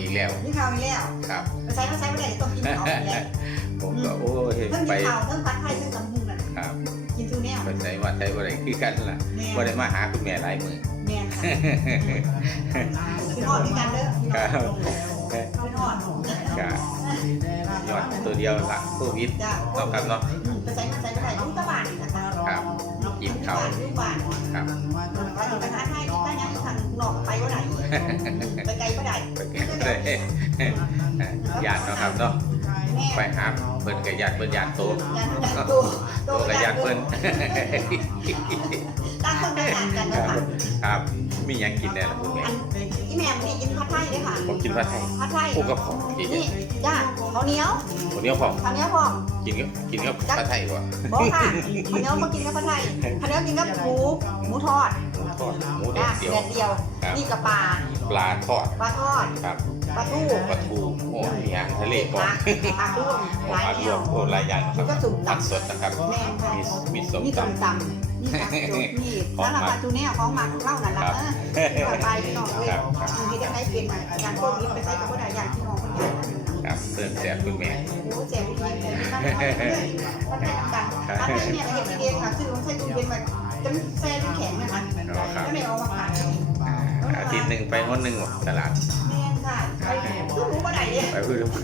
อีกแล้ว มีข่าวอีกแล้วครับใช้เาใช้ไม่ได้ต้องกินข่าวอีกแล้วผมก็โอ้ยทั้งไปข่าวทั้งผัดไทยทั้งสำมุงนครับกินทุเรียนไปใส่มาใส่บ่ไดคือกันล่ะบ่ไดมาหาคุณแม่หลายมือแม่ค่ะพี่อด้วยกันเด้อครับอดยอดตัวเดียวละงโควิดเราครับเนาะไปใช้มาใช้ไม่ได้ทุกตะบานนี่นะคะรับกินข้าวครับ นอกไปว่าไหนไปไกลว่าไหนไปเก็บเลยญาติเนาะครับเนาะแม่ไปหาเพิ่นกับญาติเพิ่นญาติโตยันยันตัวโตกับญาติเพิ่นตั้งคนต่างกันคนะรับคะครับ มีหยังกินแน่ล่ะคุณแม่อันอีแม่นี่กิน ผัดไทยด้วยค่ะผมกินผัดไทยผัดไทยคู่กับของกินนี่จ้าข้าวเหนียวคนเดียวพอข้าวเหนียวพอกินกับกินกับผัดไทยบ่บอกค่ะข้าวเหนียวมากินกับผัดไทยข้าวเหนียวกินกับหมูหมูทอดหมูทอดหมูแดจ้าดเดียวแดดเดียวครับนี่กับปลาปลาทอดปลาทอดครับปลาทูปลาทูโอ้ยมีอาหารทะเลปก่อนลาปลาด้วงโอ้หลายปลาแนรววมโอ้หลายอย่างคมัรับนก็สุ่มผัดตำสดนะครับแม่ค่ะมีมีส้มนี่ส้มตำตำ นี่ค่ะจุดนี่สารพัดตูแนวของหมักเล่านั่นแหละเออต่อไปพี่น้องเลยครับครับมีได้ใช้เป็นงานพวกนี้ไปใช้กับผู้ใดอย่างที่น้องคนใหญ่ครับเติมแซ่บคุณแม่โอ้เจ๋งดีเลยท่านท่านให้กันท่านให้เนี่ยเห็นเองค่ะซื้อใช้ตุ้มเป็นแบบจนแซ่เป็นแข็งนะคะก็ไม่เอามาขายอาทิตย์หนึ่งไปคนหนึ่งตลาดแม่ค่ะไปตู้รู้ว่าไหนเนี่ยไปพูดไป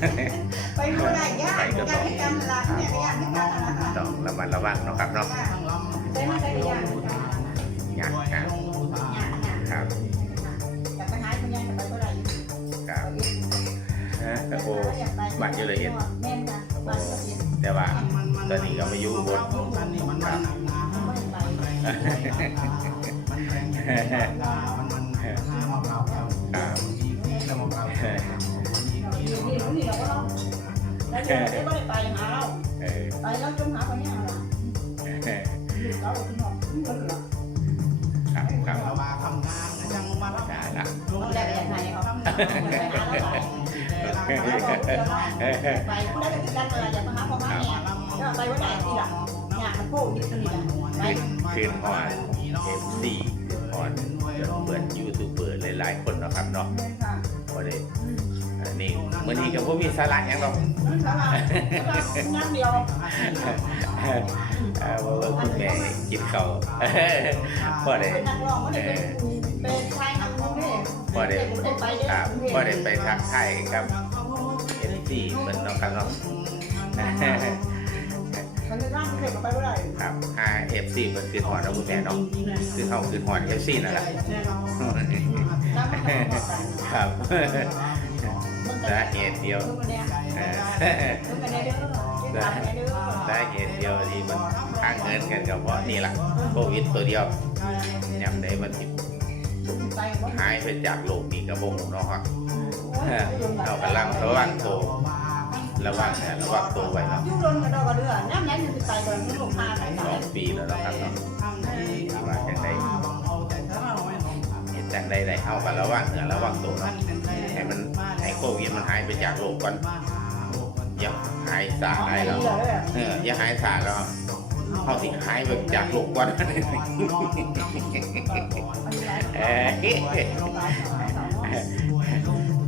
ไปรู้ว่าไหนยากยากให้กันละเนี่ยก็ยากให้กันนะคะต้องระมัดระวังเนาะครับเนาะ ใช้มาใช้ก็ยากงานงานยากยากครับอยากไปหาคนยังไปเมื่อไหร่ครับเออโอ้บ้านอยู่เลยเห็นแม่ค่ะบ้านละเอียดแต่ว่าตอนนี้ก็มาอยู่บนครับครับนี่นี่เราก็ต้องแล้วเดี๋ยวได้ไม่ได้ไปหาเราเออไปแล้วจงหาคนยังเราอยู่เราที่น ครับครับเรามาทำงานจังหวัดได้ละเราได้ไปยังไงเขาไปหาเราไปผู้ใดจะติดกันอะไรอย่ามาหาพ่อมาแม่ก็ไปว่าไหนทีหลังเนี่ยมันโค้งนิดนึงไปคืนคืนหอนเอฟซีหอนเปิดยูทูบเบอร์หลายๆคนเนาะครับเนาะค่ะพอได้ อันนี้มื่อนี้ก็บ่มีสาระหยังหรอกนั่งเดียวเออว่าว่าคุณแม่กินข้าวพอได้เป็นนักร้องไม่ได้เป็นเป็นชายนักร้องเนี่ยพอได้ได้ไปเยครับอะพอได้ไปทักทายกับเอฟซีเพิ่นเนาะครับเนาะมันจะนั่งเด็กไปเมื่อไหร่ครับหาเอฟซีเพิ่นคือหอนเอาคุณแม่เนาะคือเฮาคือหอนเอฟซีนั่นแหละนั่งไม่ได้กันครับมึง สาเหตุเดียวมึงมาเนี่ยเออมึงมาเนี่ยเด้อทำเนี่ยเด้อสาเหตุเดียวที่มันทางเงินกันก็เพราะนี่แหละโควิดตัวเดียวเนี่ยได้มันสิหายไปจากโลกนี้ก็บ่ฮู้เนาะเรากำลังระวังตัวระวังเนี่ยระวังตัวไว้เนาะยุ่งรนกันดอกกระเดือน้ำไหนมันจะไปก่อนมึงลงพาไปสองปีแล้วนะครับเนาะว่าจังได เห็นจังไดได้เฮาก็ระวังเนี่ยระวังตัวเนาะให้มันให้โควิดมันหายไปจากโลกก่อนอย่าหายสาได้แล้วเอออย่าหายสาแล้วเฮาสิหายไปจากโลกก่อนเอ้ย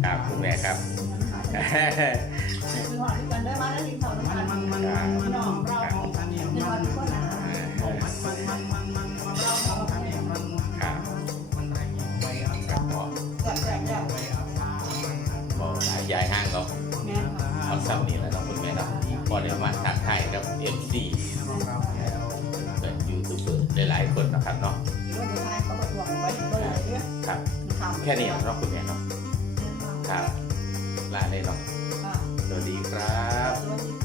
ครับคุณแม่ครับ ซ้ำนี่แหละเนาะคุณแม่เนาะพอได้มาทักทายกับเอ็มซีเป็นยูทูบเบอร์หลายๆคนนะครับเนาะเรื่องสุดท้ายเขาก็ทวงไว้เบอร์อะไรเนี่ยครับทำแค่นี้เนาะคุณแม่เนาะครับลาเลยเนาะสวัสดีครับ